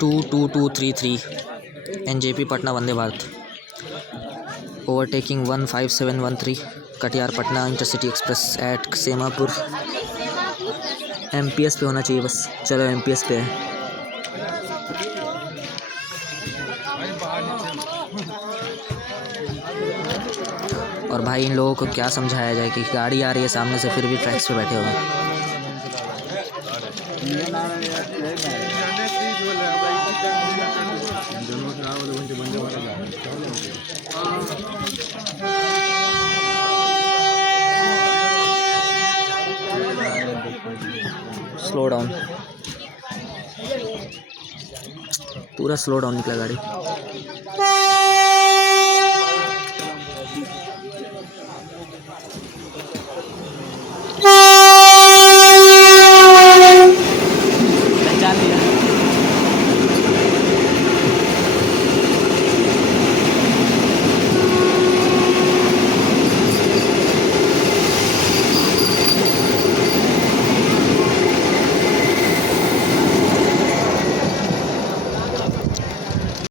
(22233) Njp-Patna Vande Bharat overtaking 15713 Katihar Patna intercity express at Semapur. MPS पे होना चाहिए बस। चलो एमपीएस पे है। और भाई इन लोगों को क्या समझाया जाए कि गाड़ी आ रही है सामने से फिर भी ट्रैक्स पे बैठे हुए हैं। स्लो डाउन, पूरा स्लो डाउन निकला गाड़ी।